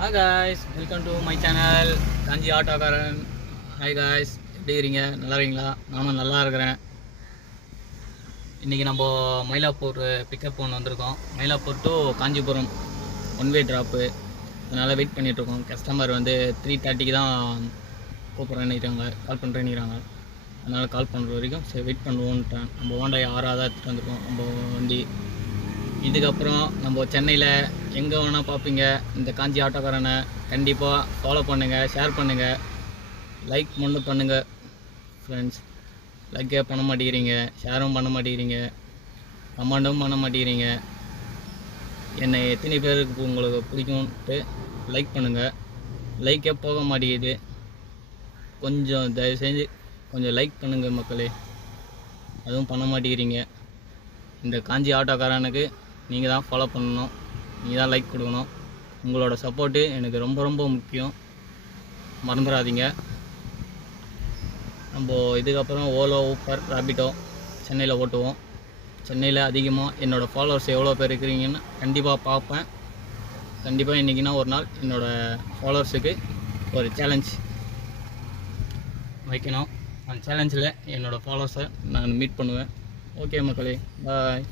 Hi guys, welcome to my channel காஞ்சி ஆட்டோக்காரன். Hi guys, எப்படி இருக்கீங்க? நல்லா இருக்கீங்களா? நானும் நல்லா இருக்கிறேன். இன்றைக்கி நம்ம மயிலாப்பூர் பிக்கப் ஒன்று வந்திருக்கோம். Mylapore to Kanchipuram one way drop. அதனால் வெயிட் பண்ணிகிட்ருக்கோம். கஸ்டமர் வந்து 3:30க்கு தான் கூப்பிட்றேன்னுறாங்க, கால் பண்ணுறேன்னுறாங்க. அதனால் கால் பண்ணுற வரைக்கும் சரி வெயிட் பண்ணுவோன்ட்டேன். நம்ம ஹோண்டா 6 தான் எடுத்துகிட்டு வந்திருக்கோம் நம்ம வண்டி. இதுக்கப்புறம் நம்ம சென்னையில் எங்கே வேணால் பார்ப்பீங்க இந்த காஞ்சி ஆட்டோக்காரனை. கண்டிப்பாக ஃபாலோ பண்ணுங்கள், ஷேர் பண்ணுங்கள், லைக் மட்டும் பண்ணுங்கள் ஃப்ரெண்ட்ஸ். லைக்கே பண்ண மாட்டேங்கிறீங்க, ஷேரும் பண்ண மாட்டேங்கிறீங்க, கமெண்டும் பண்ண மாட்டேங்கிறீங்க. என்னை எத்தனை பேருக்கு உங்களுக்கு பிடிக்கும்ட்டு லைக் பண்ணுங்கள். லைக்கே போக மாட்டேங்குது. கொஞ்சம் தயவு செஞ்சு கொஞ்சம் லைக் பண்ணுங்கள் மக்களே. அதுவும் பண்ண மாட்டேங்கிறீங்க. இந்த காஞ்சி ஆட்டோக்காரனுக்கு நீங்கள் தான் ஃபாலோ பண்ணணும், நீங்கள் தான் லைக் கொடுக்கணும். உங்களோட சப்போர்ட்டு எனக்கு ரொம்ப ரொம்ப முக்கியம், மறந்துடாதீங்க. நம்ம இதுக்கப்புறம் ஓலோ, ஊப்பர், ராபிட்டோ சென்னையில் ஓட்டுவோம். சென்னையில் அதிகமாக என்னோடய ஃபாலோவர்ஸ் எவ்வளோ பேர் இருக்கிறீங்கன்னு கண்டிப்பாக பார்ப்பேன். கண்டிப்பாக இன்றைக்கினா ஒரு நாள் என்னோடய ஃபாலோவர்ஸுக்கு ஒரு சேலஞ்ச் வைக்கணும். அந்த சேலஞ்சில் என்னோடய ஃபாலோவர்ஸை நான் மீட் பண்ணுவேன். ஓகே மக்களே, பாய்.